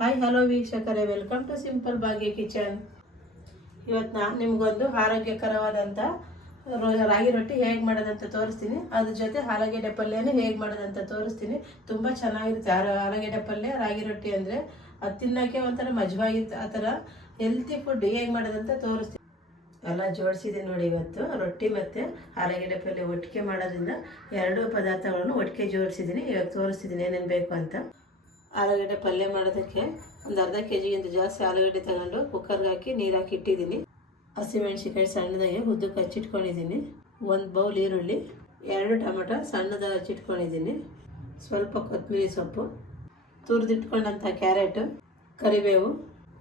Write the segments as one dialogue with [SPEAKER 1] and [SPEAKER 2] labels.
[SPEAKER 1] Hi hello ವೀಕ್ಷಕರೇ welcome to simple Bhagya kitchen ಇವತ್ತು ನಾನು ನಿಮಗೊಂದು ಆರೋಗ್ಯಕರವಾದಂಥ ರಾಗಿ ರೊಟ್ಟಿ ಹೇಗೆ ಮಾಡೋದಂತ ತೋರಿಸ್ತೀನಿ. ಅದ್ರ ಜೊತೆ ಆಲೂಗೆಡ್ಡೆ ಪಲ್ಯನೂ ಹೇಗೆ ಮಾಡೋದಂತ ತೋರಿಸ್ತೀನಿ. ತುಂಬ ಚೆನ್ನಾಗಿರುತ್ತೆ. ಆಲೂಗೆಡ್ಡೆ ಪಲ್ಯ ರಾಗಿ ರೊಟ್ಟಿ ಅಂದರೆ ಅದು ತಿನ್ನೋಕ್ಕೆ ಒಂಥರ ಮಜವಾಗಿತ್ತು ಆ ಥರ ಹೆಲ್ತಿ ಫುಡ್ ಹೇಗೆ ಮಾಡೋದಂತ ತೋರಿಸ್ತೀನಿ. ಎಲ್ಲ ಜೋಡಿಸಿದ್ದೀನಿ ನೋಡಿ ಇವತ್ತು. ರೊಟ್ಟಿ ಮತ್ತು ಆಲೂಗೆಡ್ಡೆ ಪಲ್ಯ ಒಟ್ಟಿಗೆ ಮಾಡೋದ್ರಿಂದ ಎರಡೂ ಪದಾರ್ಥಗಳನ್ನು ಒಟ್ಟಿಗೆ ಜೋಡಿಸಿದ್ದೀನಿ ಇವಾಗ ತೋರಿಸ್ತಿದ್ದೀನಿ ಏನೇನು ಬೇಕು ಅಂತ. ಆಲೂಗಡ್ಡೆ ಪಲ್ಯ ಮಾಡೋದಕ್ಕೆ ಒಂದು ಅರ್ಧ ಕೆ ಜಿಗಿಂತ ಜಾಸ್ತಿ ಆಲೂಗಡ್ಡೆ ತಗೊಂಡು ಕುಕ್ಕರ್ಗೆ ಹಾಕಿ ನೀರು ಹಾಕಿ ಇಟ್ಟಿದ್ದೀನಿ. ಹಸಿಮೆಣ್ಸಿಕಾಯಿ ಸಣ್ಣದಾಗಿ ಉದ್ದು ಹಚ್ಚಿಟ್ಕೊಂಡಿದ್ದೀನಿ. ಒಂದು ಬೌಲ್ ಈರುಳ್ಳಿ, ಎರಡು ಟೊಮೆಟೊ ಸಣ್ಣದಾಗಿ ಹಚ್ಚಿಟ್ಕೊಂಡಿದ್ದೀನಿ. ಸ್ವಲ್ಪ ಕೊತ್ತಂಬರಿ ಸೊಪ್ಪು ತುರಿದಿಟ್ಕೊಂಡಂಥ ಕ್ಯಾರೆಟು, ಕರಿಬೇವು,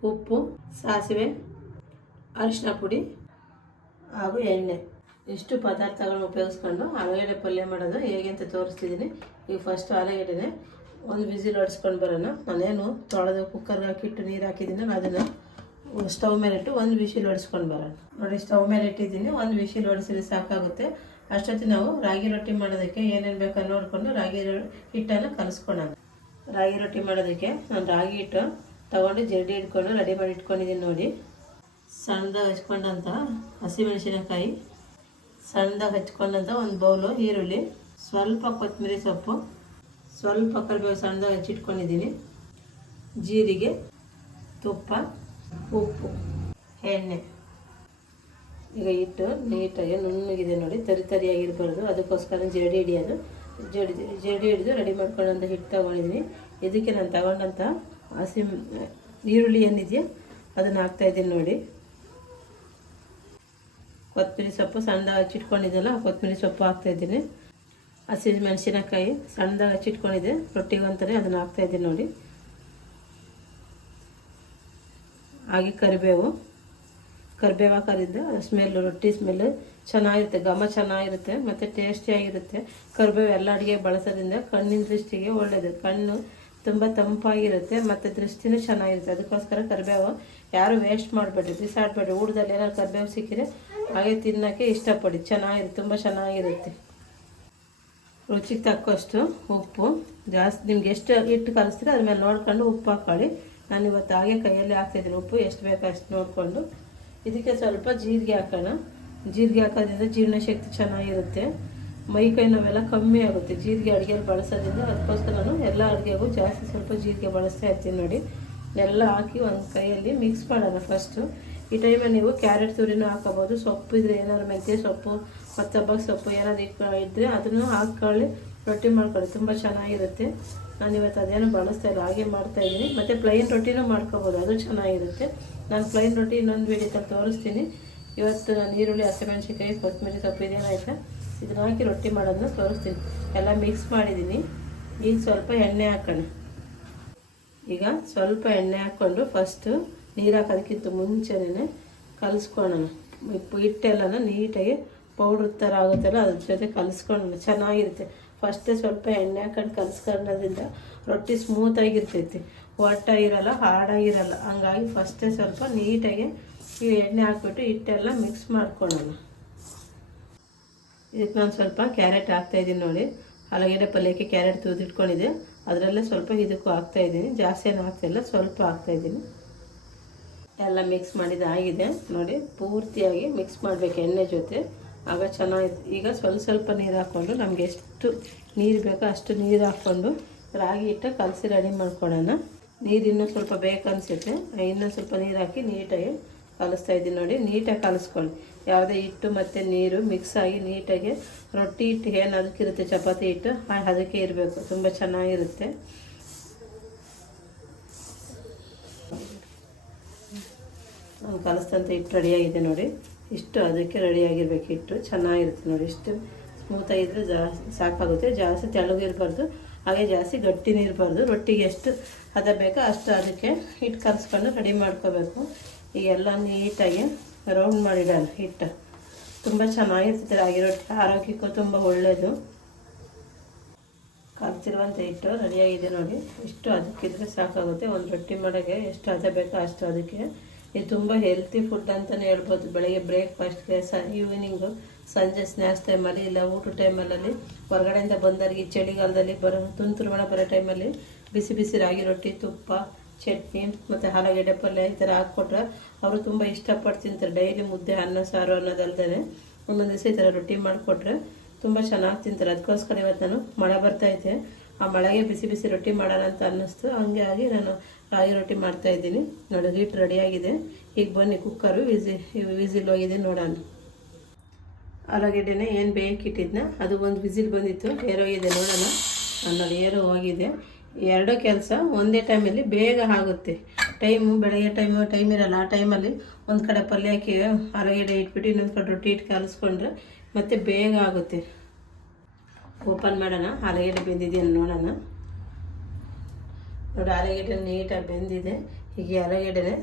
[SPEAKER 1] ಉಪ್ಪು, ಸಾಸಿವೆ, ಅರಿಶಿನ ಪುಡಿ ಹಾಗೂ ಎಣ್ಣೆ. ಇಷ್ಟು ಪದಾರ್ಥಗಳನ್ನ ಉಪಯೋಗಿಸ್ಕೊಂಡು ಆಲೂಗಡ್ಡೆ ಪಲ್ಯ ಮಾಡೋದು ಹೇಗೆ ಅಂತ ತೋರಿಸ್ತಿದ್ದೀನಿ. ಈಗ ಫಸ್ಟ್ ಆಲೂಗಡ್ಡೆನೆ ಒಂದು ವಿಸಿಲ್ ಹೊಡ್ಸ್ಕೊಂಡು ಬರೋಣ. ನಾನೇನು ತೊಳೆದು ಕುಕ್ಕರ್ಗೆ ಹಾಕಿಟ್ಟು ನೀರು ಹಾಕಿದ್ದೀನಿ. ಅದನ್ನು ಸ್ಟವ್ ಮೇಲೆ ಇಟ್ಟು ಒಂದು ವಿಷಿಲ್ ಹೊಡ್ಸ್ಕೊಂಡು ಬರೋಣ. ನೋಡಿ ಸ್ಟವ್ ಮೇಲೆ ಇಟ್ಟಿದ್ದೀನಿ. ಒಂದು ವಿಶಿಲ್ ಹೊಡಿಸಿದ್ರೆ ಸಾಕಾಗುತ್ತೆ. ಅಷ್ಟೊತ್ತಿ ನಾವು ರಾಗಿ ರೊಟ್ಟಿ ಮಾಡೋದಕ್ಕೆ ಏನೇನು ಬೇಕೋ ನೋಡಿಕೊಂಡು ರಾಗಿ ಹಿಟ್ಟನ್ನು ಕಲಿಸ್ಕೊಳ್ಳೋಣ ರಾಗಿ ರೊಟ್ಟಿ ಮಾಡೋದಕ್ಕೆ ನಾನು ರಾಗಿ ಹಿಟ್ಟು ತಗೊಂಡು ಜರಡಿ ಇಟ್ಕೊಂಡು ರೆಡಿ ಮಾಡಿ ಇಟ್ಕೊಂಡಿದ್ದೀನಿ ನೋಡಿ. ಸಣ್ಣದಾಗಿ ಹಚ್ಕೊಂಡಂಥ ಹಸಿಮೆಣಸಿನಕಾಯಿ, ಸಣ್ಣದಾಗಿ ಹಚ್ಕೊಂಡಂಥ ಒಂದು ಬೌಲು ಈರುಳ್ಳಿ, ಸ್ವಲ್ಪ ಕೊತ್ತಂಬರಿ ಸೊಪ್ಪು ಸ್ವಲ್ಪ ಕರಿಬೇವು ಸಣ್ಣದಾಗಿ ಹಚ್ಚಿಟ್ಕೊಂಡಿದ್ದೀನಿ. ಜೀರಿಗೆ, ತುಪ್ಪ, ಉಪ್ಪು, ಎಣ್ಣೆ. ಈಗ ಹಿಟ್ಟು ನೀಟಾಗಿ ನುಣ್ಣಗಿದೆ ನೋಡಿ, ತರಿ ತರಿಯಾಗಿರ್ಬಾರ್ದು ಅದಕ್ಕೋಸ್ಕರ ಜಡಿ ಹಿಡಿಯೋದು, ಜಡಿ ಜಡಿ ಹಿಡಿದು ರೆಡಿ ಮಾಡ್ಕೊಂಡಂಥ ಹಿಟ್ಟು ತಗೊಂಡಿದ್ದೀನಿ. ಇದಕ್ಕೆ ನಾನು ತಗೊಂಡಂಥ ಹಸಿ ಈರುಳ್ಳಿ ಏನಿದೆಯಾ ಅದನ್ನು ಹಾಕ್ತಾಯಿದ್ದೀನಿ ನೋಡಿ. ಕೊತ್ತಂಬರಿ ಸೊಪ್ಪು ಸಣ್ಣ ಹಚ್ಚಿಟ್ಕೊಂಡಿದ್ದಲ್ಲ ಕೊತ್ತಂಬರಿ ಸೊಪ್ಪು ಹಾಕ್ತಾಯಿದ್ದೀನಿ ಹಸಿ ಮೆಣಸಿನಕಾಯಿ ಸಣ್ಣದಾಗಿ ಹಚ್ಚಿಟ್ಕೊಂಡಿದ್ದೆ. ರೊಟ್ಟಿಗೆ ಅಂತಾರೆ ಅದನ್ನು ಹಾಕ್ತಾಯಿದ್ದೀನಿ ನೋಡಿ. ಹಾಗೆ ಕರಿಬೇವು. ಕರಿಬೇವು ಹಾಕೋದ್ರಿಂದ ಸ್ಮೆಲ್ಲು ರೊಟ್ಟಿ ಸ್ಮೆಲ್ಲು ಚೆನ್ನಾಗಿರುತ್ತೆ. ಘಮ ಚೆನ್ನಾಗಿರುತ್ತೆ ಮತ್ತು ಟೇಸ್ಟಿಯಾಗಿರುತ್ತೆ ಕರಿಬೇವು ಎಲ್ಲ ಅಡುಗೆ ಬಳಸೋದ್ರಿಂದ ಕಣ್ಣಿನ ದೃಷ್ಟಿಗೆ ಒಳ್ಳೆಯದು ಕಣ್ಣು ತುಂಬ ತಂಪಾಗಿರುತ್ತೆ ಮತ್ತು ದೃಷ್ಟಿನೂ ಚೆನ್ನಾಗಿರುತ್ತೆ. ಅದಕ್ಕೋಸ್ಕರ ಕರಿಬೇವು ಯಾರು ವೇಸ್ಟ್ ಮಾಡಬೇಡಿ ಬಿಸಾಡಬೇಡಿ ಊಟದಲ್ಲಿ ಏನಾದ್ರು ಕರಿಬೇವು ಸಿಕ್ಕಿದ್ರೆ ಹಾಗೆ ತಿನ್ನೋಕ್ಕೆ ಇಷ್ಟಪಡಿ. ಚೆನ್ನಾಗಿರುತ್ತೆ, ತುಂಬ ಚೆನ್ನಾಗಿರುತ್ತೆ. ರುಚಿಗೆ ತಕ್ಕಷ್ಟು ಉಪ್ಪು ಜಾಸ್ತಿ, ನಿಮ್ಗೆ ಎಷ್ಟು ಹಿಟ್ಟು ಕಲಿಸ್ತೀರಿ ಅದ್ರ ಮೇಲೆ ನೋಡ್ಕೊಂಡು ಉಪ್ಪು ಹಾಕೊಳ್ಳಿ. ನಾನು ಇವತ್ತು ಹಾಗೆ ಕೈಯಲ್ಲಿ ಹಾಕ್ತಿದ್ದೀನಿ ಉಪ್ಪು, ಎಷ್ಟು ಬೇಕು ಅಷ್ಟು ನೋಡಿಕೊಂಡು. ಇದಕ್ಕೆ ಸ್ವಲ್ಪ ಜೀರಿಗೆ ಹಾಕೋಣ. ಜೀರಿಗೆ ಹಾಕೋದ್ರಿಂದ ಜೀರ್ಣಶಕ್ತಿ ಚೆನ್ನಾಗಿರುತ್ತೆ. ಮೈ ಕೈ ನೋವೆಲ್ಲ ಕಮ್ಮಿ ಆಗುತ್ತೆ. ಜೀರಿಗೆ ಅಡುಗೆಯಲ್ಲಿ ಬಳಸೋದ್ರಿಂದ ಅದಕ್ಕೋಸ್ಕರ ನಾನು ಎಲ್ಲ ಅಡುಗೆಗೂ ಜಾಸ್ತಿ ಸ್ವಲ್ಪ ಜೀರಿಗೆ ಬಳಸ್ತಾ ಇರ್ತೀನಿ ನೋಡಿ. ಎಲ್ಲ ಹಾಕಿ ಒಂದು ಕೈಯಲ್ಲಿ ಮಿಕ್ಸ್ ಮಾಡೋಣ ಫಸ್ಟು ಈ ಟೈಮಲ್ಲಿ ನೀವು ಕ್ಯಾರೆಟ್ ತುರಿನೂ ಹಾಕೋಬೋದು, ಸೊಪ್ಪು ಇದ್ರೆ ಏನಾದ್ರು ಮೆಂತ್ಯ ಸೊಪ್ಪು ಮತ್ತೊಬ್ಬ ಸೊಪ್ಪು ಏನಾದ್ರು ಇಟ್ಕೊ ಇದ್ದರೆ ಅದನ್ನು ಹಾಕ್ಕೊಳ್ಳಿ, ರೊಟ್ಟಿ ಮಾಡ್ಕೊಳ್ಳಿ. ತುಂಬ ಚೆನ್ನಾಗಿರುತ್ತೆ. ನಾನು ಇವತ್ತು ಅದೇನು ಬಳಸ್ತಾ ಇಲ್ಲ, ಹಾಗೆ ಮಾಡ್ತಾ ಇದ್ದೀನಿ. ಮತ್ತು ಪ್ಲೈನ್ ರೊಟ್ಟಿನೂ ಮಾಡ್ಕೋಬೋದು, ಅದು ಚೆನ್ನಾಗಿರುತ್ತೆ. ನಾನು ಪ್ಲೈನ್ ರೊಟ್ಟಿ ಇನ್ನೊಂದು ವೀಡಿಯೋದಲ್ಲಿ ತೋರಿಸ್ತೀನಿ. ಇವತ್ತು ನಾನು ಈರುಳ್ಳಿ, ಹಸಿಮೆಣಸಿನ್ಕಾಯಿ, ಕೊತ್ತಂಬರಿ ಸೊಪ್ಪು ಇದೇನಾಯ್ತಾ ಇದನ್ನ ಹಾಕಿ ರೊಟ್ಟಿ ಮಾಡೋದನ್ನ ತೋರಿಸ್ತೀನಿ. ಎಲ್ಲ ಮಿಕ್ಸ್ ಮಾಡಿದ್ದೀನಿ. ಈಗ ಸ್ವಲ್ಪ ಎಣ್ಣೆ ಹಾಕೋಣ. ಈಗ ಸ್ವಲ್ಪ ಎಣ್ಣೆ ಹಾಕ್ಕೊಂಡು ಫಸ್ಟು ನೀರು ಹಾಕೋದಕ್ಕಿಂತ ಮುಂಚೆನೇ ಕಲಸ್ಕೊಳೋಣ. ಹಿಟ್ಟೆಲ್ಲನ ನೀಟಾಗಿ ಪೌಡ್ರ್ ಥರ ಆಗುತ್ತಲ್ಲ, ಅದ್ರ ಜೊತೆ ಕಲಿಸ್ಕೊಂಡು ಚೆನ್ನಾಗಿರುತ್ತೆ. ಫಸ್ಟೇ ಸ್ವಲ್ಪ ಎಣ್ಣೆ ಹಾಕೊಂಡು ಕಲಿಸ್ಕೊಂಡೋದ್ರಿಂದ ರೊಟ್ಟಿ ಸ್ಮೂತಾಗಿರ್ತೈತಿ ಒಟ್ಟಾಗಿರಲ್ಲ ಹಾರ್ಡಾಗಿರಲ್ಲ ಹಂಗಾಗಿ ಫಸ್ಟೇ ಸ್ವಲ್ಪ ನೀಟಾಗಿ ಈ ಎಣ್ಣೆ ಹಾಕ್ಬಿಟ್ಟು ಹಿಟ್ಟೆಲ್ಲ ಮಿಕ್ಸ್ ಮಾಡ್ಕೊಳ್ಳೋಣ. ಇದಕ್ಕೆ ನಾನು ಸ್ವಲ್ಪ ಕ್ಯಾರೆಟ್ ಹಾಕ್ತಾಯಿದ್ದೀನಿ ನೋಡಿ. ಆಲೂಗಡ್ಡೆ ಪಲ್ಯಕ್ಕೆ ಕ್ಯಾರೆಟ್ ತೂದಿಟ್ಕೊಂಡಿದ್ದೆ ಅದರಲ್ಲೇ ಸ್ವಲ್ಪ ಇದಕ್ಕೂ ಹಾಕ್ತಾಯಿದ್ದೀನಿ ಜಾಸ್ತಿ ಏನು ಹಾಕ್ತಾಯಿಲ್ಲ ಸ್ವಲ್ಪ ಹಾಕ್ತಾಯಿದ್ದೀನಿ ಎಲ್ಲ ಮಿಕ್ಸ್ ಮಾಡಿದ ಆಗಿದೆ ನೋಡಿ, ಪೂರ್ತಿಯಾಗಿ ಮಿಕ್ಸ್ ಮಾಡಬೇಕು ಎಣ್ಣೆ ಜೊತೆ. ಆಗ ಚೆನ್ನಾಗಿದೆ ಈಗ ಸ್ವಲ್ಪ ಸ್ವಲ್ಪ ನೀರು ಹಾಕ್ಕೊಂಡು ನಮಗೆ ಎಷ್ಟು ನೀರು ಬೇಕೋ ಅಷ್ಟು ನೀರು ಹಾಕ್ಕೊಂಡು ರಾಗಿ ಹಿಟ್ಟು ಕಲಸಿ ರೆಡಿ ಮಾಡ್ಕೊಳ್ಳೋಣ ನೀರು ಇನ್ನೂ ಸ್ವಲ್ಪ ಬೇಕನ್ಸುತ್ತೆ ಇನ್ನೂ ಸ್ವಲ್ಪ ನೀರು ಹಾಕಿ ನೀಟಾಗಿ ಕಲಿಸ್ತಾ ಇದ್ದೀನಿ ನೋಡಿ. ನೀಟಾಗಿ ಕಲಿಸ್ಕೊಳ್ಳಿ. ಯಾವುದೇ ಹಿಟ್ಟು ಮತ್ತು ನೀರು ಮಿಕ್ಸ್ ಆಗಿ ನೀಟಾಗಿ ರೊಟ್ಟಿ ಹಿಟ್ಟು ಏನು ಅದಕ್ಕಿರುತ್ತೆ, ಚಪಾತಿ ಹಿಟ್ಟು ಅದಕ್ಕೆ ಇರಬೇಕು. ತುಂಬ ಚೆನ್ನಾಗಿರುತ್ತೆ. ನಾನು ಕಲಿಸ್ತಂತ ಹಿಟ್ಟು ರೆಡಿಯಾಗಿದೆ ನೋಡಿ. ಇಷ್ಟು ಅದಕ್ಕೆ ರೆಡಿಯಾಗಿರ್ಬೇಕು ಹಿಟ್ಟು. ಚೆನ್ನಾಗಿರುತ್ತೆ ನೋಡಿ, ಇಷ್ಟು ಸ್ಮೂತಾಗಿದ್ದರೆ ಜಾಸ್ತಿ ಸಾಕಾಗುತ್ತೆ. ಜಾಸ್ತಿ ತೆಳಗಿರಬಾರ್ದು ಹಾಗೆ ಜಾಸ್ತಿ ಗಟ್ಟಿನೂ ಇರಬಾರ್ದು. ರೊಟ್ಟಿಗೆ ಎಷ್ಟು ಹದ ಬೇಕೋ ಅಷ್ಟು ಅದಕ್ಕೆ ಹಿಟ್ಟು ಕಲಸ್ಕೊಂಡು ರೆಡಿ ಮಾಡ್ಕೋಬೇಕು. ಈಗ ಎಲ್ಲ ನೀಟಾಗಿ ರೌಂಡ್ ಮಾಡಿಡೋಣ ಹಿಟ್ಟು. ತುಂಬ ಚೆನ್ನಾಗಿರ್ತದೆ ರಾಗಿ ರೊಟ್ಟಿ. ಆರೋಗ್ಯಕ್ಕೂ ತುಂಬ ಒಳ್ಳೆಯದು ಕಲ್ತಿರುವಂಥ ಹಿಟ್ಟು ರೆಡಿಯಾಗಿದೆ ನೋಡಿ. ಇಷ್ಟು ಅದಕ್ಕಿದ್ರೆ ಸಾಕಾಗುತ್ತೆ. ಒಂದು ರೊಟ್ಟಿ ಮಾಡೋಕ್ಕೆ ಎಷ್ಟು ಹದ ಬೇಕೋ ಅಷ್ಟು ಅದಕ್ಕೆ ಇದು ತುಂಬ ಹೆಲ್ತಿ ಫುಡ್ ಅಂತಲೇ ಹೇಳ್ಬೋದು. ಬೆಳಗ್ಗೆ ಬ್ರೇಕ್ಫಾಸ್ಟ್ಗೆ ಸ ಈವ್ನಿಂಗು ಸಂಜೆ ಸ್ನ್ಯಾಕ್ಸ್ ಟೈಮಲ್ಲಿ ಇಲ್ಲ, ಊಟ ಟೈಮಲ್ಲಿ ಹೊರಗಡೆಯಿಂದ ಬಂದವರಿಗೆ ಚಳಿಗಾಲದಲ್ಲಿ ಬರೋ ತುಂತುರು ಮಳೆ ಬರೋ ಟೈಮಲ್ಲಿ ಬಿಸಿ ಬಿಸಿ ರಾಗಿ ರೊಟ್ಟಿ, ತುಪ್ಪ, ಚಟ್ನಿ ಮತ್ತು ಆಲೂಗಡ್ಡೆ ಪಲ್ಯ ಈ ಥರ ಹಾಕ್ಕೊಟ್ರೆ ಅವರು ತುಂಬ ಇಷ್ಟಪಟ್ಟು ತಿಂತಾರೆ. ಡೈಲಿ ಮುದ್ದೆ, ಅನ್ನ, ಸಾರು ಅನ್ನೋದಲ್ದೇ ಒಂದೊಂದು ದಿವಸ ಈ ಥರ ರೊಟ್ಟಿ ಮಾಡಿಕೊಟ್ರೆ ತುಂಬ ಚೆನ್ನಾಗಿ ತಿಂತಾರೆ. ಅದಕ್ಕೋಸ್ಕರ ಇವತ್ತು ನಾನು ಮಳೆ ಬರ್ತೈತೆ ಆ ಮಳೆಗೆ ಬಿಸಿ ಬಿಸಿ ರೊಟ್ಟಿ ಮಾಡೋಣ ಅಂತ ಅನ್ನಿಸ್ತು. ಹಂಗೆ ಆಗಿ ನಾನು ರಾಗಿ ರೊಟ್ಟಿ ಮಾಡ್ತಾ ಇದ್ದೀನಿ. ನೋಡಿ ಹಿಟ್ಟು ರೆಡಿಯಾಗಿದೆ ಈಗ ಬನ್ನಿ ಕುಕ್ಕರು ವಿಸಿ, ವಿಸಿಲ್ ಹೋಗಿದೆ ನೋಡೋಣ. ಆಲೂಗೆಡ್ಡೆನ ಏನು ಬೇಯಕ್ಕಿಟ್ಟಿದ್ನ ಅದು ಒಂದು ವಿಸಿಲ್ ಬಂದಿತ್ತು ಏರೋಗಿದೆ ನೋಡೋಣ. ನೋಡಿ, ಏರೋ ಹೋಗಿದೆ. ಎರಡೂ ಕೆಲಸ ಒಂದೇ ಟೈಮಲ್ಲಿ ಬೇಗ ಆಗುತ್ತೆ. ಟೈಮು ಬೆಳಗ್ಗೆ ಟೈಮು ಟೈಮ್ ಇರಲ್ಲ. ಆ ಟೈಮಲ್ಲಿ ಒಂದು ಕಡೆ ಪಲ್ಯಕ್ಕೆ ಆಲೂಗೆಡ್ಡೆ ಇಟ್ಬಿಟ್ಟು ಇನ್ನೊಂದು ಕಡೆ ರೊಟ್ಟಿ ಇಟ್ಟು ಕಲಿಸ್ಕೊಂಡ್ರೆ ಮತ್ತೆ ಬೇಗ ಆಗುತ್ತೆ. ಓಪನ್ ಮಾಡೋಣ. ಆಲೂಗಡ್ಡೆ ಬೆಂದಿದೆಯನ್ನು ನೋಡೋಣ. ನೋಡಿ, ಆಲೂಗೆಡ್ಡೆ ನೀಟಾಗಿ ಬೆಂದಿದೆ. ಹೀಗೆ ಆಲೂಗೆಡ್ಡೆನೆ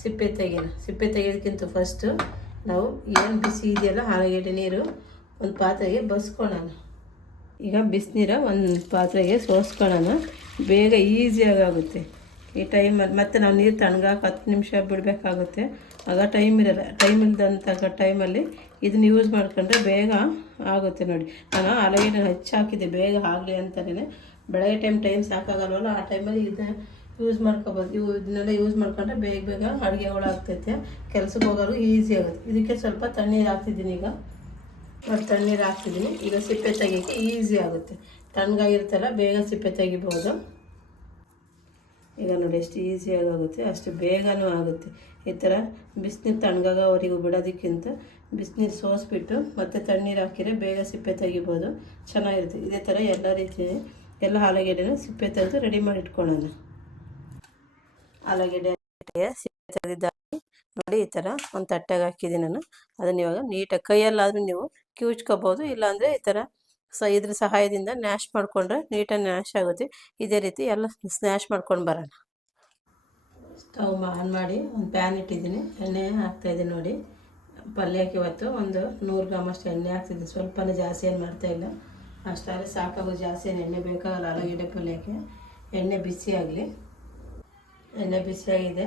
[SPEAKER 1] ಸಿಪ್ಪೆ ತೆಗೆಯೋಣ. ಸಿಪ್ಪೆ ತೆಗೆಯೋದಕ್ಕಿಂತ ಫಸ್ಟು ನಾವು ಏನು ಬಿಸಿ ಇದೆಯಲ್ಲ ಆಲೂಗೆಡ್ಡೆ ನೀರು ಒಂದು ಪಾತ್ರೆಗೆ ಬಸ್ಕೊಳ್ಳೋಣ. ಈಗ ಬಿಸಿನೀರ ಒಂದು ಪಾತ್ರೆಗೆ ಸೋಸ್ಕೊಳ್ಳೋಣ. ಬೇಗ ಈಸಿಯಾಗಿ ಆಗುತ್ತೆ ಈ ಟೈಮಲ್ಲಿ ಮತ್ತೆ ನಾವು ನೀರು ತಣ್ಗಾಕ ಹತ್ತು ನಿಮಿಷ ಬಿಡಬೇಕಾಗುತ್ತೆ. ಆಗ ಟೈಮ್ ಇರಲ್ಲ. ಟೈಮ್ ಇಲ್ದಂಥ ಟೈಮಲ್ಲಿ ಇದನ್ನ ಯೂಸ್ ಮಾಡ್ಕೊಂಡ್ರೆ ಬೇಗ ಆಗುತ್ತೆ ನೋಡಿ. ನಾನು ಆಲೂಗೆಡ್ಡೆ ಹೆಚ್ಚಾಕಿದ್ದೆ. ಬೇಗ ಆಗಲಿ ಅಂತಲೇ ಬೆಳಗ್ಗೆ ಟೈಮ್ ಟೈಮ್ ಸಾಕಾಗಲ್ವಲ್ಲ, ಆ ಟೈಮಲ್ಲಿ ಇದನ್ನ ಯೂಸ್ ಮಾಡ್ಕೋಬೋದು. ಇವು ಇದನ್ನೆಲ್ಲ ಯೂಸ್ ಮಾಡ್ಕೊಂಡ್ರೆ ಬೇಗ ಬೇಗ ಅಡುಗೆಗಳು ಆಗ್ತೈತೆ ಕೆಲ್ಸಕ್ಕೆ ಹೋಗೋರು ಈಸಿ ಆಗುತ್ತೆ. ಇದಕ್ಕೆ ಸ್ವಲ್ಪ ತಣ್ಣೀರು ಹಾಕ್ತಿದ್ದೀನಿ ಈಗ. ಮತ್ತು ತಣ್ಣೀರು ಹಾಕ್ತಿದ್ದೀನಿ. ಈಗ ಸಿಪ್ಪೆ ತೆಗಿಯೋಕ್ಕೆ ಈಸಿ ಆಗುತ್ತೆ. ತಣ್ಣಗಾಗಿರ್ತಲ್ಲ ಬೇಗ ಸಿಪ್ಪೆ ತೆಗಿಬೋದು. ಈಗ ನೋಡಿ ಎಷ್ಟು ಈಸಿಯಾಗಿ ಆಗುತ್ತೆ ಅಷ್ಟು ಬೇಗನೂ ಆಗುತ್ತೆ. ಈ ಥರ ಬಿಸಿನೀರು ತಣ್ಣಗಾಗೋವರೆಗೂ ಬಿಡೋದಕ್ಕಿಂತ ಬಿಸಿನೀರು ಸೋಸ್ಬಿಟ್ಟು ಮತ್ತೆ ತಣ್ಣೀರು ಹಾಕಿರೆ ಬೇಗ ಸಿಪ್ಪೆ ತೆಗಿಬೋದು. ಚೆನ್ನಾಗಿರುತ್ತೆ. ಇದೇ ಥರ ಎಲ್ಲ ರೀತಿ ಎಲ್ಲ ಆಲೂಗೆಡ್ಡೆನ ಸಿಪ್ಪೆ ತೆಗೆದು ರೆಡಿ ಮಾಡಿ ಇಟ್ಕೊಳ್ಳೋಣ. ಆಲೂಗೆಡ್ಡೆ ಸಿಪ್ಪೆ ತೆಗೆದಿದ್ದಾಗಿ ನೋಡಿ ಈ ಥರ ಒಂದು ತಟ್ಟೆಗೆ ಹಾಕಿದ್ದೀನಿ ನಾನು. ಅದನ್ನ ಇವಾಗ ನೀಟಾಗಿ ಕೈಯಲ್ಲಾದರೂ ನೀವು ಕಿವುಚ್ಕೋಬೋದು, ಇಲ್ಲಾಂದರೆ ಈ ಥರ ಸ ಇದ್ರ ಸಹಾಯದಿಂದ ನ್ಯಾಶ್ ಮಾಡಿಕೊಂಡ್ರೆ ನೀಟಾಗಿ ನ್ಯಾಶ್ ಆಗುತ್ತೆ. ಇದೇ ರೀತಿ ಎಲ್ಲ ಸ್ನ್ಯಾಶ್ ಮಾಡ್ಕೊಂಡು ಬರೋಣ. ಸ್ಟವ್ ಆನ್ ಮಾಡಿ ಒಂದು ಪ್ಯಾನ್ ಇಟ್ಟಿದ್ದೀನಿ. ಎಣ್ಣೆ ಹಾಕ್ತಾಯಿದ್ದೀನಿ ನೋಡಿ. ಪಲ್ಯಕ್ಕೆ ಇವತ್ತು ಒಂದು ನೂರು ಗ್ರಾಮಷ್ಟು ಎಣ್ಣೆ ಹಾಕ್ತಿದ್ದೀನಿ. ಸ್ವಲ್ಪನೇ ಜಾಸ್ತಿ ಏನು ಮಾಡ್ತಾಯಿಲ್ಲ ಅಷ್ಟಾದ್ರೆ ಸಾಕಾಗೋ ಜಾಸ್ತಿ ಎಣ್ಣೆ ಬೇಕಾಗಲ್ಲ ಆಲೂಗೆಡ್ಡೆ ಪಲ್ಯಕ್ಕೆ. ಎಣ್ಣೆ ಬಿಸಿ ಆಗಲಿ. ಎಣ್ಣೆ ಬಿಸಿಯಾಗಿದೆ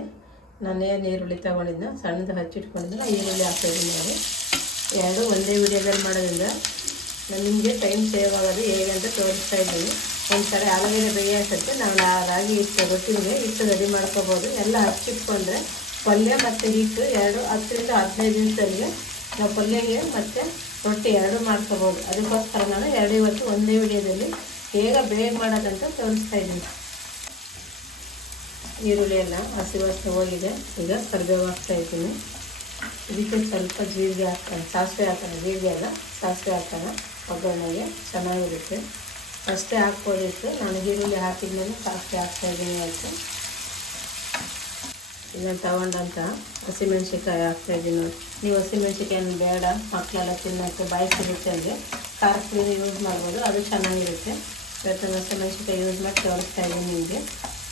[SPEAKER 1] ನಾನೇ ನೀರುಳ್ಳಿ ತೊಗೊಂಡಿದ್ದ ಸಣ್ಣದು ಹಚ್ಚಿಟ್ಕೊಂಡಿದ್ದೆ ಈರುಳ್ಳಿ ಹಾಕ್ತಾಯಿದ್ದೀನಿ ನಾನು ಎರಡು ಒಂದೇ ವಿಡಿಯೋದಲ್ಲಿ ಮಾಡೋದ್ರಿಂದ ನಿಮಗೆ ಟೈಮ್ ಸೇವ್ ಆಗೋದು ಹೇಗೆ ಅಂತ ತೋರಿಸ್ತಾ ಇದ್ದೀನಿ. ಒಂದು ಕಡೆ ಆಲೂಗೆಡ್ಡೆ ನಾನು ನಾವು ರಾಗಿ ಹಿಟ್ಟು ರೊಟ್ಟಿಗೆ ಹಿಟ್ಟು ರೆಡಿ ಮಾಡ್ಕೋಬೋದು. ಎಲ್ಲ ಹಚ್ಚಿಟ್ಕೊಂಡ್ರೆ ಪಲ್ಯ ಮತ್ತು ಹಿಟ್ಟು ಎರಡು ಹತ್ತರಿಂದ ಹದಿನೈದು ನಿಮಿಷದಲ್ಲಿ ನಾವು ಪಲ್ಯಗೆ ಮತ್ತು ರೊಟ್ಟಿ ಎರಡು ಮಾಡ್ಕೋಬೋದು. ಅದಕ್ಕೋಸ್ಕರ ನಾನು ಎರಡು ಇವತ್ತು ಒಂದೇ ವಿಡಿಯೋದಲ್ಲಿ ಬೇಗ ಬೇಗ ಮಾಡೋದಂತ ತೋರಿಸ್ತಾ ಇದ್ದೀನಿ. ಈರುಳ್ಳಿ ಎಲ್ಲ ಹಸಿ ವಾಸನೆ ಹೋಗಿದೆ. ಈಗ ಕರ್ಬೇವು ಹಾಕ್ತಾ ಇದ್ದೀನಿ. ಇದಕ್ಕೆ ಸ್ವಲ್ಪ ಜೀರಿಗೆ ಹಾಕ್ತಾನೆ. ಸಾಸಿವೆ ಹಾಕೋಣ. ಜೀರಿಗೆ ಎಲ್ಲ ಸಾಸಿವೆ ಹಾಕೋಣ. ಒಗ್ಗರಣೆಗೆ ಚೆನ್ನಾಗಿರುತ್ತೆ. ಅಷ್ಟೇ ಹಾಕ್ಬೋದಿತ್ತು. ನಾನು ಈರುಳ್ಳಿ ಹಾಕಿದ್ಮೇಲೆ ಸಾಸಿವೆ ಹಾಕ್ತಾಯಿದ್ದೀನಿ ಆಯಿತು ಇದನ್ನು ತಗೊಂಡಂತ ಹಸಿಮೆಣ್ಸಿಕಾಯಿ ಹಾಕ್ತಾಯಿದ್ದೀನಿ ನೋಡಿ ನೀವು ಹಸಿಮೆಣ್ಸಿಕಾಯಿ ಬೇಡ ಮಕ್ಕಳೆಲ್ಲ ತಿನ್ನೋಕ್ಕೆ ಬಾಯಿ ಸಿಗುತ್ತೆ ಅಂದರೆ ಖಾರ ಪುಡಿ ಯೂಸ್ ಮಾಡ್ಬೋದು, ಅದು ಚೆನ್ನಾಗಿರುತ್ತೆ. ಇವತ್ತು ಹಸಿಮೆಣ್ಸಿಕಾಯಿ ಯೂಸ್ ಮಾಡಿ ತೋರಿಸ್ತಾ ಇದ್ದೀನಿ ನಿಮಗೆ.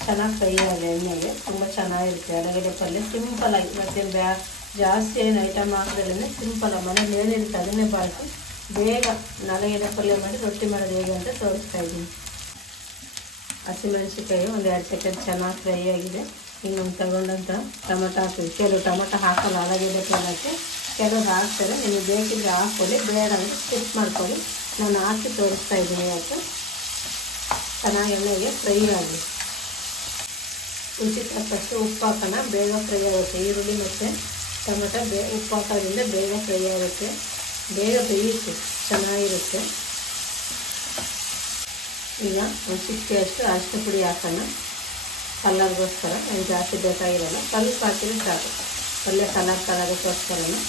[SPEAKER 1] ಚೆನ್ನಾಗಿ ಫ್ರೈ ಆಗಿದೆ ಎಣ್ಣೆಗೆ ತುಂಬ ಚೆನ್ನಾಗಿರುತ್ತೆ. ಅಡಗಡೆ ಪಲ್ಯ ಸಿಂಪಲಾಗಿ ಮತ್ತು ಬ್ಯಾ, ಜಾಸ್ತಿ ಏನು ಐಟಮ್ ಹಾಕಿದ್ರೆ ಸಿಂಪಲ್ ಮನೇಲಿ ಏನಿರುತ್ತೆ ಅದನ್ನೇ ಬಾಳಿಸಿ ಬೇಗ ನಲಗೆಡೆ ಪಲ್ಯ ಮಾಡಿ ರೊಟ್ಟಿ ಮಾಡೋದು ಹೇಗೆ ಅಂತ ತೋರಿಸ್ತಾ ಇದ್ದೀನಿ. ಹಸಿಮೆಣಸಿಕಾಯಿ ಒಂದು ಎರಡು ಸೆಕೆಂಡ್ ಚೆನ್ನಾಗಿ ಫ್ರೈ ಆಗಿದೆ. ಇನ್ನೊಂದು ತಗೊಂಡಂಥ ಟೊಮೊಟೊ ಹಾಕ್ತೀವಿ. ಕೆಲವು ಟೊಮೊಟೊ ಹಾಕಲ್ಲ, ಆಲೂಗೆಡ್ಡೆ ಪಲ್ಯಕ್ಕೆ ಕೆಲವ್ರು ಹಾಕ್ತಾರೆ. ನಿಮಗೆ ಬೇಕಿದ್ರೆ ಹಾಕ್ಕೊಳ್ಳಿ. ಬೇಡ ಅಂದರೆ ಸ್ಕಿಪ್ ಮಾಡ್ಕೊಳ್ಳಿ. ನಾನು ಹಾಕಿ ತೋರಿಸ್ತಾ ಇದ್ದೀನಿ ಯಾಕೆ ಚೆನ್ನಾಗಿ ಎಣ್ಣೆಗೆ ಫ್ರೈ ಆಗಲಿ. ರುಚಿ ತಕ್ಕಷ್ಟು ಉಪ್ಪು ಹಾಕೋಣ. ಬೇಗ ಫ್ರೈ ಆಗುತ್ತೆ. ಈರುಳ್ಳಿ ಮತ್ತು ಟೊಮೆಟೊ ಬೇ, ಉಪ್ಪು ಹಾಕೋದ್ರಿಂದ ಬೇಗ ಫ್ರೈ ಆಗುತ್ತೆ. ಬೇಗ ಬೇಯುತ್ತೆ ಚೆನ್ನಾಗಿರುತ್ತೆ. ಈಗ ಒಂದು ಅಷ್ಟು ಅರಿಶಿನ ಪುಡಿ ಹಾಕೋಣ. ಕಲರ್ಗೋಸ್ಕರ ನಾನು ಜಾಸ್ತಿ ಬೇಕಾಗಿರಲ್ಲ ಸ್ವಲ್ಪ ಹಾಕಿದ್ರೆ ಸಾಕು. ಪಲ್ಯ ಕಲರ್ ಕಲರ್ಗೋಸ್ಕರನೇ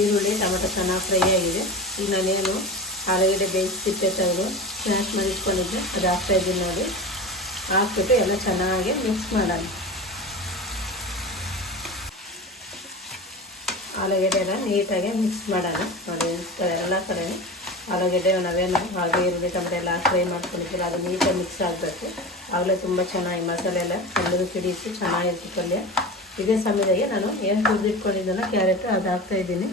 [SPEAKER 1] ಈರುಳ್ಳಿ, ಟೊಮೆಟೊ ಚೆನ್ನಾಗಿ ಫ್ರೈ ಆಗಿದೆ. ಈಗ ನಾನೇನು ಆಲೂಗಡ್ಡೆ ಬೇಯಿಸಿ ಸಿಪ್ಪೆ ತೆಗೆದು ಸ್ನ್ಯಾಶ್ ಮಾಡಿ ಇಟ್ಕೊಂಡಿದ್ದೆ. ಅದು ಹಾಕ್ತಾಯಿದ್ದೀನಿ ನೋಡಿ. ಹಾಕ್ಬಿಟ್ಟು ಎಲ್ಲ ಚೆನ್ನಾಗಿ ಮಿಕ್ಸ್ ಮಾಡೋಣ. ಆಲೂಗಡ್ಡೆ ಎಲ್ಲ ನೀಟಾಗಿ ಮಿಕ್ಸ್ ಮಾಡೋಣ. ನೋಡಿ ಎಲ್ಲ ಕಡೆ ಆಲೂಗೆಡ್ಡೆ ನಾವೇನು ಹಾಗೆ ಈರುಳ್ಳಿ, ಟೊಮೆಟೊ ಎಲ್ಲ ಫ್ರೈ ಮಾಡ್ಕೊಂಡಿದ್ದೀರ ಅದು ನೀಟಾಗಿ ಮಿಕ್ಸ್ ಆಗಬೇಕು. ಆಗಲೇ ತುಂಬ ಚೆನ್ನಾಗಿ ಮಸಾಲೆ ಎಲ್ಲ ಎಲ್ಲರೂ ಕಿಡಿಸಿ ಚೆನ್ನಾಗಿರುತ್ತೆ ಪಲ್ಯ. ಇದೇ ಸಮಯದಾಗೆ ನಾನು ಏನು ಹುರಿದಿಟ್ಕೊಂಡಿದ್ದಲ್ಲ ಕ್ಯಾರೆಟ್ ಅದು ಹಾಕ್ತಾಯಿದ್ದೀನಿ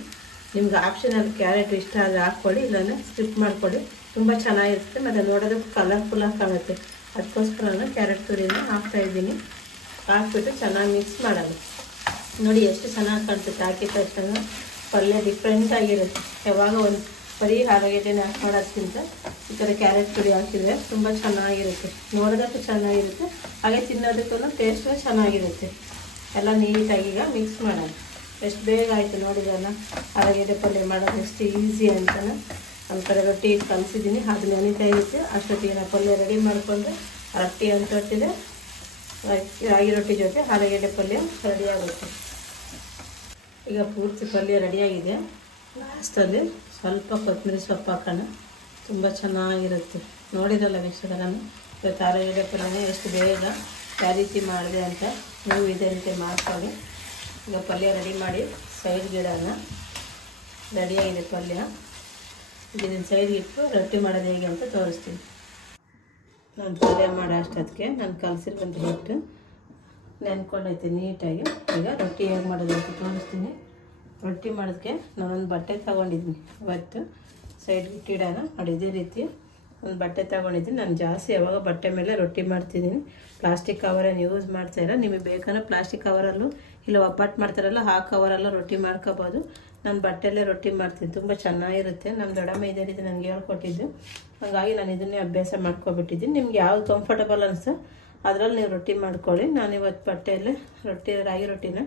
[SPEAKER 1] ನಿಮ್ಗೆ ಆಪ್ಷನಲ್ಲಿ ಕ್ಯಾರೆಟ್ ಇಷ್ಟ ಆದರೆ ಹಾಕ್ಕೊಳ್ಳಿ, ಇಲ್ಲಾಂದರೆ ಸ್ಕಿಪ್ ಮಾಡ್ಕೊಳ್ಳಿ. ತುಂಬ ಚೆನ್ನಾಗಿರುತ್ತೆ, ಮತ್ತು ನೋಡೋದಕ್ಕೆ ಕಲರ್ಫುಲ್ಲಾಗಿ ಕಾಣುತ್ತೆ. ಅದಕ್ಕೋಸ್ಕರ ನಾನು ಕ್ಯಾರೆಟ್ ತುರಿನ ಹಾಕ್ತಾಯಿದ್ದೀನಿ ಹಾಕ್ಬಿಟ್ಟು ಚೆನ್ನಾಗಿ ಮಿಕ್ಸ್ ಮಾಡೋದು ನೋಡಿ ಎಷ್ಟು ಚೆನ್ನಾಗಿ ಕಾಣ್ಸುತ್ತೆ, ಹಾಕಿದ ತಕ್ಷಣ ಪಲ್ಯ ಡಿಫ್ರೆಂಟ್ ಆಗಿರುತ್ತೆ. ಯಾವಾಗ ಒಂದು ಬರೀ ಆಲೂಗೆಡ್ಡೆನ ಹಾಕಿ ಮಾಡೋದ್ಕಿಂತ ಈ ಥರ ಕ್ಯಾರೆಟ್ ಪುಡಿ ಹಾಕಿದರೆ ತುಂಬ ಚೆನ್ನಾಗಿರುತ್ತೆ. ನೋಡೋದಕ್ಕೂ ಚೆನ್ನಾಗಿರುತ್ತೆ. ಹಾಗೆ ತಿನ್ನೋದಕ್ಕೂ ಟೇಸ್ಟ್ ಚೆನ್ನಾಗಿರುತ್ತೆ. ಎಲ್ಲ ನೀಟಾಗಿ ಈಗ ಮಿಕ್ಸ್ ಮಾಡೋಣ. ಎಷ್ಟು ಬೇಗ ಆಯಿತು ನೋಡಿದ್ರಲ್ಲ? ಹಾಗೆ ಪಲ್ಯ ಮಾಡೋದು ಎಷ್ಟು ಈಸಿ ಅಂತಲೇ ನಮ್ಮ ಕಡೆ ರೊಟ್ಟಿ ಕಲಿಸಿದ್ದೀನಿ. ಅದು ನೆನೀತಾ ಇರುತ್ತೆ. ಅಷ್ಟೊತ್ತಿಗೆ ನಾನು ಪಲ್ಯ ರೆಡಿ ಮಾಡಿಕೊಂಡು ರೊಟ್ಟಿ ಅಂತೊಟ್ಟಿದೆ ರಾಗಿ ರೊಟ್ಟಿ ಜೊತೆ ಹಾಲಗಡ್ಡೆ ಪಲ್ಯ ರೆಡಿಯಾಗುತ್ತೆ ಈಗ ಪೂರ್ತಿ ಪಲ್ಯ ರೆಡಿಯಾಗಿದೆ ಲಾಸ್ಟಲ್ಲಿ ಸ್ವಲ್ಪ ಕೊತ್ತಂಬರಿ ಸೊಪ್ಪು ಹಾಕೋಣ. ತುಂಬ ಚೆನ್ನಾಗಿರುತ್ತೆ. ನೋಡಿರಲ್ಲ ವೀಕ್ಷಕರನ್ನು? ಇವತ್ತು ಆರೋಗ್ಯದ ಪಲ್ಯನೇ ಎಷ್ಟು ಬೇಗ ಯಾವ ರೀತಿ ಮಾಡಿದೆ ಅಂತ ನೀವು ಇದೇ ರೀತಿ ಮಾಡ್ಕೊಳ್ಳಿ. ಈಗ ಪಲ್ಯ ರೆಡಿ ಮಾಡಿ, ಸೈಡ್ ಗಿಡನ ರೆಡಿಯಾಗಿದೆ ಪಲ್ಯ. ಇದನ್ನ ಸೈಡ್ಗೆ ಇಟ್ಟು ರೊಟ್ಟಿ ಮಾಡೋದು ಹೇಗೆ ಅಂತ ತೋರಿಸ್ತೀನಿ. ನಾನು ಪಲ್ಯ ಮಾಡೋ ಅಷ್ಟೊತ್ತಿಗೆ ನಾನು ಕಲಸಿರುವಂಥ ಹಿಟ್ಟು ನೆನ್ಕೊಂಡೈತೆ ನೀಟಾಗಿ. ಈಗ ರೊಟ್ಟಿ ಹೇಗೆ ಮಾಡೋದು ಅಂತ ತೋರಿಸ್ತೀನಿ. ರೊಟ್ಟಿ ಮಾಡೋದಕ್ಕೆ ನಾನೊಂದು ಬಟ್ಟೆ ತೊಗೊಂಡಿದ್ದೀನಿ ಇವತ್ತು. ಸೈಡ್ ಇಟ್ಟಿಡೋಣ ನೋಡಿ, ಇದೇ ರೀತಿ ಒಂದು ಬಟ್ಟೆ ತೊಗೊಂಡಿದ್ದೀನಿ. ನಾನು ಜಾಸ್ತಿ ಯಾವಾಗ ಬಟ್ಟೆ ಮೇಲೆ ರೊಟ್ಟಿ ಮಾಡ್ತಿದ್ದೀನಿ. ಪ್ಲಾಸ್ಟಿಕ್ ಕವರನ್ನು ಯೂಸ್ ಮಾಡ್ತಾಯಿಲ್ಲ ನಿಮಗೆ ಬೇಕಂದ್ರೆ ಪ್ಲಾಸ್ಟಿಕ್ ಕವರಲ್ಲೂ ಇಲ್ಲ ಒಬ್ಬಟ್ಟು ಮಾಡ್ತಾರಲ್ಲ, ಆ ಕವರಲ್ಲೂ ರೊಟ್ಟಿ ಮಾಡ್ಕೋಬೋದು. ನಾನು ಬಟ್ಟೆಯಲ್ಲೇ ರೊಟ್ಟಿ ಮಾಡ್ತೀನಿ. ತುಂಬ ಚೆನ್ನಾಗಿರುತ್ತೆ. ನಮ್ಮ ದೊಡ್ಡಮ್ಮ ಇದೇ ರೀತಿ ನನಗೆ ಹೇಳ್ಕೊಟ್ಟಿದ್ದು. ಹಾಗಾಗಿ ನಾನು ಇದನ್ನೇ ಅಭ್ಯಾಸ ಮಾಡ್ಕೊಬಿಟ್ಟಿದ್ದೀನಿ. ನಿಮ್ಗೆ ಯಾವ್ದು ಕಂಫರ್ಟಬಲ್ ಅನಿಸ್ತು ಅದರಲ್ಲಿ ನೀವು ರೊಟ್ಟಿ ಮಾಡ್ಕೊಳ್ಳಿ. ನಾನು ಇವತ್ತು ಬಟ್ಟೆಯಲ್ಲೇ ರೊಟ್ಟಿ, ರಾಗಿ ರೊಟ್ಟಿನ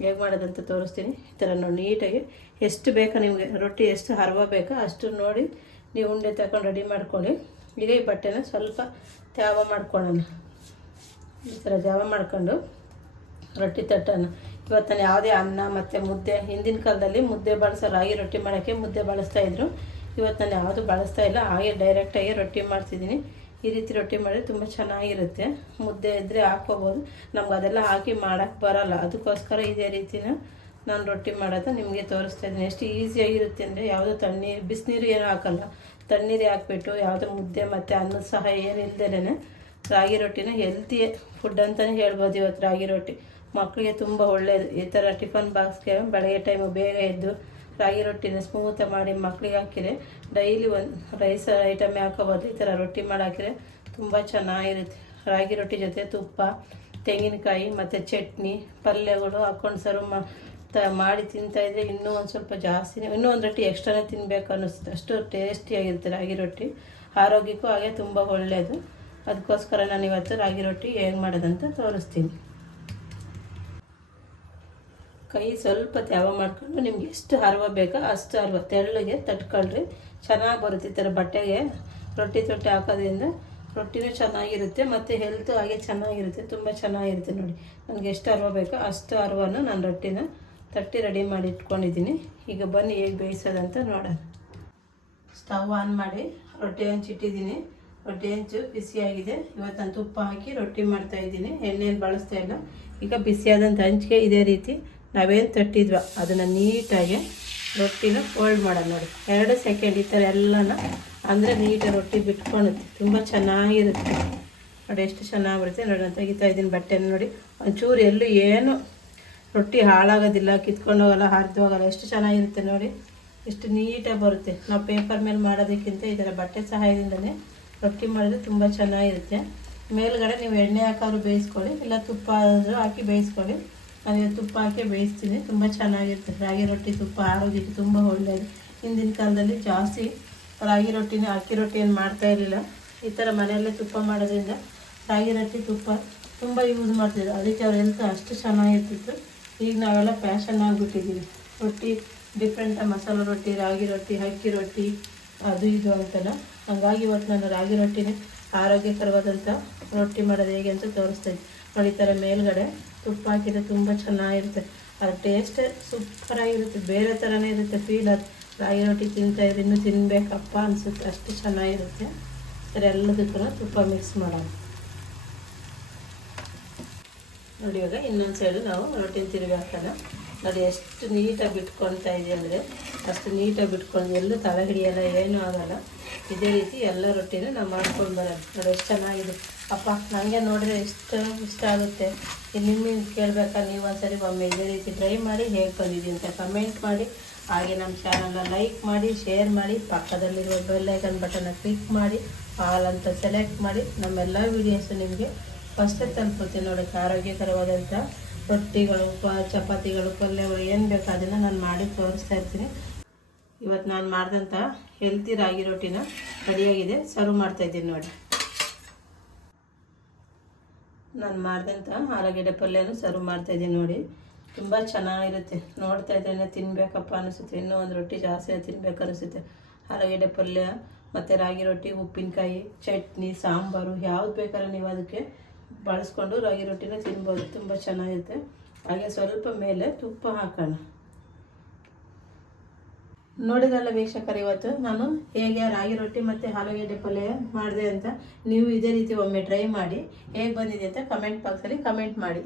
[SPEAKER 1] ಹೇಗೆ ಮಾಡೋದಂತ ತೋರಿಸ್ತೀನಿ. ಈ ಥರ ನೋಡಿ, ನೀಟಾಗಿ ಎಷ್ಟು ಬೇಕೋ ನಿಮಗೆ? ರೊಟ್ಟಿ ಎಷ್ಟು ಹರವ ಬೇಕೋ ಅಷ್ಟು ನೋಡಿ ನೀವು ಉಂಡೆ ತಗೊಂಡು ರೆಡಿ ಮಾಡ್ಕೊಳ್ಳಿ. ಈಗ ಈ ಬಟ್ಟೆನ ಸ್ವಲ್ಪ ತ್ಯಾವ ಮಾಡ್ಕೊಳ್ಳೋಣ. ಈ ಥರ ತ್ಯಾವ ಮಾಡ್ಕೊಂಡು ರೊಟ್ಟಿ ತಟ್ಟೋಣ. ಇವತ್ತು ನಾನು ಯಾವುದೇ ಅನ್ನ ಮತ್ತು ಮುದ್ದೆ, ಹಿಂದಿನ ಕಾಲದಲ್ಲಿ ಮುದ್ದೆ ಬಳಸೋ ರಾಗಿ ರೊಟ್ಟಿ ಮಾಡೋಕ್ಕೆ ಮುದ್ದೆ ಬಳಸ್ತಾಯಿದ್ರು ಇವತ್ತು ನಾನು ಯಾವುದು ಬಳಸ್ತಾ ಇಲ್ಲ, ಹಾಗೆ ಡೈರೆಕ್ಟಾಗಿ ರೊಟ್ಟಿ ಮಾಡ್ತಿದ್ದೀನಿ. ಈ ರೀತಿ ರೊಟ್ಟಿ ಮಾಡಿದ್ರೆ ತುಂಬ ಚೆನ್ನಾಗಿರುತ್ತೆ. ಮುದ್ದೆ ಇದ್ದರೆ ಹಾಕ್ಕೋಬೋದು. ನಮ್ಗೆ ಅದೆಲ್ಲ ಹಾಕಿ ಮಾಡೋಕ್ಕೆ ಬರೋಲ್ಲ. ಅದಕ್ಕೋಸ್ಕರ ಇದೇ ರೀತಿನ ನಾನು ರೊಟ್ಟಿ ಮಾಡೋದು ನಿಮಗೆ ತೋರಿಸ್ತಾ ಇದ್ದೀನಿ. ಎಷ್ಟು ಈಸಿಯಾಗಿರುತ್ತೆ ಅಂದರೆ ಯಾವುದೋ ತಣ್ಣೀರು, ಬಿಸಿನೀರು ಏನೂ ಹಾಕಲ್ಲ. ತಣ್ಣೀರು ಹಾಕ್ಬಿಟ್ಟು ಯಾವುದೋ ಮುದ್ದೆ ಮತ್ತು ಅನ್ನದ ಸಹ ಏನು ಇಲ್ದೇನೆ ರಾಗಿ ರೊಟ್ಟಿನ ಹೆಲ್ತಿ ಫುಡ್ ಅಂತಲೇ ಹೇಳ್ಬೋದು ಇವತ್ತು ರಾಗಿ ರೊಟ್ಟಿ. ಮಕ್ಕಳಿಗೆ ತುಂಬ ಒಳ್ಳೆಯದು ಈ ಥರ ಟಿಫನ್ ಬಾಕ್ಸ್ಗೆ ಬೆಳಗ್ಗೆ ಟೈಮು ಬೇಗ ಎದ್ದು ರಾಗಿ ರೊಟ್ಟಿನ ಸ್ಮೂತ ಮಾಡಿ ಮಕ್ಕಳಿಗೆ ಹಾಕಿದ್ರೆ ಡೈಲಿ ಒಂದು ರೈಸ್ ಐಟಮ್ ಹಾಕೋಬೋದು ಈ ಥರ ರೊಟ್ಟಿ ಮಾಡಿ ಹಾಕಿದ್ರೆ ತುಂಬ ಚೆನ್ನಾಗಿರುತ್ತೆ. ರಾಗಿ ರೊಟ್ಟಿ ಜೊತೆ ತುಪ್ಪ, ತೆಂಗಿನಕಾಯಿ ಮತ್ತು ಚಟ್ನಿ, ಪಲ್ಯಗಳು ಹಾಕ್ಕೊಂಡು ಸರ್ವ್ ಮಾ, ತ, ಮಾಡಿ ತಿಂತಾಯಿದ್ರೆ ಇನ್ನೂ ಒಂದು ಸ್ವಲ್ಪ ಜಾಸ್ತಿ ಇನ್ನೂ ಒಂದು ರೊಟ್ಟಿ ಎಕ್ಸ್ಟ್ರಾನೇ ತಿನ್ನಬೇಕು ಅನ್ನಿಸುತ್ತೆ. ಅಷ್ಟು ಟೇಸ್ಟಿಯಾಗಿರುತ್ತೆ ರಾಗಿ ರೊಟ್ಟಿ. ಆರೋಗ್ಯಕ್ಕೂ ಹಾಗೆ ತುಂಬ ಒಳ್ಳೆಯದು ಅದಕ್ಕೋಸ್ಕರ ನಾನು ಇವತ್ತು ರಾಗಿ ರೊಟ್ಟಿ ಹೇಗೆ ಮಾಡೋದಂತ ತೋರಿಸ್ತೀನಿ. ಕೈ ಸ್ವಲ್ಪ ತ್ಯಾವ ಮಾಡ್ಕೊಂಡು ನಿಮ್ಗೆ ಎಷ್ಟು ಹರವ ಬೇಕೋ ಅಷ್ಟು ಹರವ. ತೆಳ್ಳಗೆ ತಟ್ಕೊಳ್ರಿ. ಚೆನ್ನಾಗಿ ಬರುತ್ತೆ ಈ ಥರ ಬಟ್ಟೆಗೆ. ರೊಟ್ಟಿ ತೊಟ್ಟಿ ಹಾಕೋದ್ರಿಂದ ರೊಟ್ಟಿನೂ ಚೆನ್ನಾಗಿರುತ್ತೆ ಮತ್ತು ಹೆಲ್ತು ಹಾಗೆ ಚೆನ್ನಾಗಿರುತ್ತೆ. ತುಂಬ ಚೆನ್ನಾಗಿರುತ್ತೆ ನೋಡಿ. ನನಗೆ ಎಷ್ಟು ಹರವ ಬೇಕೋ ಅಷ್ಟು ಹರವನ್ನು ನಾನು ರೊಟ್ಟಿನ ತಟ್ಟಿ ರೆಡಿ ಮಾಡಿ ಇಟ್ಕೊಂಡಿದ್ದೀನಿ. ಈಗ ಬನ್ನಿ ಹೇಗೆ ಬೇಯಿಸೋದಂತ ನೋಡೋಣ. ಸ್ಟವ್ ಆನ್ ಮಾಡಿ ರೊಟ್ಟಿ ಹಂಚಿಟ್ಟಿದ್ದೀನಿ ರೊಟ್ಟಿ ಹಂಚು ಬಿಸಿಯಾಗಿದೆ ಇವತ್ತು ನಾನು ತುಪ್ಪ ಹಾಕಿ ರೊಟ್ಟಿ ಮಾಡ್ತಾಯಿದ್ದೀನಿ ಎಣ್ಣೆಯನ್ನು ಬಳಸ್ತಾ ಇಲ್ಲ. ಈಗ ಬಿಸಿಯಾದಂಥ ಹಂಚಿಗೆ ಇದೇ ರೀತಿ ನಾವೇನು ತಟ್ಟಿದ್ವ ಅದನ್ನು ನೀಟಾಗಿ ರೊಟ್ಟಿನ ಫೋಲ್ಡ್ ಮಾಡೋಣ ನೋಡಿ. ಎರಡು ಸೆಕೆಂಡ್ ಈ ಥರ ಎಲ್ಲನ ಅಂದರೆ ನೀಟಾಗಿ ರೊಟ್ಟಿ ಬಿಟ್ಕೊಳುತ್ತೆ ತುಂಬ ಚೆನ್ನಾಗಿರುತ್ತೆ. ನೋಡಿ ಎಷ್ಟು ಚೆನ್ನಾಗಿ ಬರುತ್ತೆ. ನೋಡಿ ನಾನು ತೆಗಿತಾ ಇದ್ದೀನಿ ಬಟ್ಟೆನ ನೋಡಿ. ಒಂಚೂರು ಎಲ್ಲೂ ಏನು ರೊಟ್ಟಿ ಹಾಳಾಗೋದಿಲ್ಲ, ಕಿತ್ಕೊಂಡು ಹೋಗಲ್ಲ, ಹರಿದು ಹೋಗಲ್ಲ. ಎಷ್ಟು ಚೆನ್ನಾಗಿರುತ್ತೆ ನೋಡಿ. ಎಷ್ಟು ನೀಟಾಗಿ ಬರುತ್ತೆ. ನಾವು ಪೇಪರ್ ಮೇಲೆ ಮಾಡೋದಕ್ಕಿಂತ ಈ ಥರ ಬಟ್ಟೆ ಸಹಾಯದಿಂದನೇ ರೊಟ್ಟಿ ಮಾಡಿದ್ರೆ ತುಂಬ ಚೆನ್ನಾಗಿರುತ್ತೆ. ಮೇಲ್ಗಡೆ ನೀವು ಎಣ್ಣೆ ಹಾಕಾದ್ರು ಬೇಯಿಸ್ಕೊಳ್ಳಿ, ಇಲ್ಲ ತುಪ್ಪ ಆದರೂ ಹಾಕಿ ಬೇಯಿಸ್ಕೊಳ್ಳಿ. ನಾನು ತುಪ್ಪ ಹಾಕಿ ಬೇಯಿಸ್ತೀನಿ. ತುಂಬ ಚೆನ್ನಾಗಿರುತ್ತೆ. ರಾಗಿ ರೊಟ್ಟಿ ತುಪ್ಪ ಆರೋಗ್ಯಕ್ಕೆ ತುಂಬ ಒಳ್ಳೆಯದು. ಹಿಂದಿನ ಕಾಲದಲ್ಲಿ ಜಾಸ್ತಿ ರಾಗಿ ರೊಟ್ಟಿನ, ಅಕ್ಕಿ ರೊಟ್ಟಿ ಏನು ಮಾಡ್ತಾ ಇರಲಿಲ್ಲ. ಈ ಥರ ಮನೆಯಲ್ಲೇ ತುಪ್ಪ ಮಾಡೋದ್ರಿಂದ ರಾಗಿ ರೊಟ್ಟಿ ತುಪ್ಪ ತುಂಬ ಯೂಸ್ ಮಾಡ್ತಿದ್ರು. ಅದಕ್ಕೆ ಅವ್ರ ಹೆಲ್ತ್ ಅಷ್ಟು ಚೆನ್ನಾಗಿರ್ತಿತ್ತು. ಈಗ ನಾವೆಲ್ಲ ಫ್ಯಾಷನ್ ಆಗಿಬಿಟ್ಟಿದ್ದೀವಿ. ರೊಟ್ಟಿ ಡಿಫ್ರೆಂಟಾಗಿ ಮಸಾಲೆ ರೊಟ್ಟಿ, ರಾಗಿ ರೊಟ್ಟಿ, ಅಕ್ಕಿ ರೊಟ್ಟಿ, ಅದು ಇದು ಅಂತಲ್ಲ. ಹಾಗಾಗಿ ಇವತ್ತು ನಾನು ರಾಗಿ ರೊಟ್ಟಿನೇ ಆರೋಗ್ಯಕರವಾದಂಥ ರೊಟ್ಟಿ ಮಾಡೋದು ಹೇಗೆ ಅಂತ ತೋರಿಸ್ತಾ ನೋಡಿ ಈ ಥರ ಮೇಲ್ಗಡೆ ತುಪ್ಪ ಹಾಕಿದ್ರೆ ತುಂಬ ಚೆನ್ನಾಗಿರುತ್ತೆ. ಅದು ಟೇಸ್ಟ್ ಸೂಪರಾಗಿರುತ್ತೆ. ಬೇರೆ ಥರನೇ ಇರುತ್ತೆ ಫೀಲ್ ಅದು. ರಾಗಿ ರೊಟ್ಟಿ ತಿಂತಾಯಿದ್ರೆ ಇನ್ನೂ ತಿನ್ನಬೇಕಪ್ಪ ಅನಿಸುತ್ತೆ. ಅಷ್ಟು ಚೆನ್ನಾಗಿರುತ್ತೆ. ಸರಿ, ಎಲ್ಲದಕ್ಕೂ ತುಪ್ಪ ಮಿಕ್ಸ್ ಮಾಡೋಣ. ನೋಡಿ, ಇವಾಗ ಇನ್ನೊಂದು ಸೈಡು ನಾವು ರೊಟ್ಟಿನ ತಿರುಗಿ ಹಾಕೋಣ. ನೋಡಿ, ಎಷ್ಟು ನೀಟಾಗಿ ಬಿಟ್ಕೊಳ್ತಾ ಇದೆ ಅಂದರೆ, ಅಷ್ಟು ನೀಟಾಗಿ ಬಿಟ್ಕೊಂಡು ಎಲ್ಲೂ ತಲೆ ಹಿಡಿಯೋಲ್ಲ ಏನೂ ಆಗೋಲ್ಲ. ಇದೇ ರೀತಿ ಎಲ್ಲ ರೊಟ್ಟಿನೂ ನಾವು ಮಾಡ್ಕೊಂಡು ಬರೋಣ. ನೋಡಿ, ಎಷ್ಟು ಚೆನ್ನಾಗಿದೆ ಅಪ್ಪ ನನಗೆ ನೋಡಿದ್ರೆ ಎಷ್ಟು ಇಷ್ಟ ಆಗುತ್ತೆ. ನಿಮಗೆ ಕೇಳಬೇಕಾ ನೀವು ಒಂದ್ಸರಿ ಒಮ್ಮೆ ಇದೇ ರೀತಿ ಟ್ರೈ ಮಾಡಿ ಹೇಗೆ ಬಂದಿದ್ದೀನಿ ಅಂತ ಕಮೆಂಟ್ ಮಾಡಿ. ಹಾಗೆ ನಮ್ಮ ಚಾನಲ್ನ ಲೈಕ್ ಮಾಡಿ ಶೇರ್ ಮಾಡಿ, ಪಕ್ಕದಲ್ಲಿರುವ ಬೆಲ್ ಐಕನ್ ಬಟನ್ನ ಕ್ಲಿಕ್ ಮಾಡಿ ಆಲ್ ಅಂತ ಸೆಲೆಕ್ಟ್ ಮಾಡಿ. ನಮ್ಮೆಲ್ಲ ವೀಡಿಯೋಸು ನಿಮಗೆ ಫಸ್ಟೇ ತಲುಪುತ್ತೆ. ನೋಡೋಕ್ಕೆ ಆರೋಗ್ಯಕರವಾದಂಥ ರೊಟ್ಟಿಗಳು ಚಪಾತಿಗಳು, ಪಲ್ಯಗಳು ಏನು ಬೇಕೋ ಅದನ್ನು ನಾನು ಮಾಡಿ ತೋರಿಸ್ತಾ ಇರ್ತೀನಿ. ಇವತ್ತು ನಾನು ಮಾಡಿದಂಥ ಹೆಲ್ತಿ ರಾಗಿ ರೊಟ್ಟಿನ ರೆಡಿಯಾಗಿದೆ ಸರ್ವ್ ಮಾಡ್ತಾ ಇದ್ದೀನಿ ನೋಡಿ. ನಾನು ಮಾಡಿದಂಥ ಆಲೂಗಡ್ಡೆ ಪಲ್ಯನೂ ಸರ್ವ್ ಮಾಡ್ತಾ ಇದ್ದೀನಿ ನೋಡಿ. ತುಂಬ ಚೆನ್ನಾಗಿರುತ್ತೆ. ನೋಡ್ತಾ ಇದ್ದೇನೆ ತಿನ್ಬೇಕಪ್ಪ ಅನಿಸುತ್ತೆ. ಇನ್ನೂ ಒಂದು ರೊಟ್ಟಿ ಜಾಸ್ತಿ ತಿನ್ಬೇಕು ಅನಿಸುತ್ತೆ. ಆಲೂಗಡ್ಡೆ ಪಲ್ಯ, ಮತ್ತು ರಾಗಿ ರೊಟ್ಟಿ, ಉಪ್ಪಿನಕಾಯಿ, ಚಟ್ನಿ, ಸಾಂಬಾರು ಯಾವ್ದು ಬೇಕಾದ್ರೆ ನೀವು ಅದಕ್ಕೆ ಬಳಸ್ಕೊಂಡು ರಾಗಿ ರೊಟ್ಟಿನ ತಿನ್ಬೋದು. ತುಂಬ ಚೆನ್ನಾಗಿರುತ್ತೆ. ಹಾಗೆ ಸ್ವಲ್ಪ ಮೇಲೆ ತುಪ್ಪ ಹಾಕೋಣ. ನೋಡಿದ್ರಲ್ಲ ವೀಕ್ಷಕರು ಇವತ್ತು? ನಾನು ಹೇಗೆ ರಾಗಿ ರೊಟ್ಟಿ ಮತ್ತು ಆಲೂಗೆಡ್ಡೆ ಪಲ್ಯ ಮಾಡಿದೆ ಅಂತ ನೀವು ಇದೇ ರೀತಿ ಒಮ್ಮೆ ಟ್ರೈ ಮಾಡಿ. ಹೇಗೆ ಬಂದಿದೆ ಅಂತ ಕಮೆಂಟ್ ಬಾಕ್ಸಲ್ಲಿ ಕಮೆಂಟ್ ಮಾಡಿ.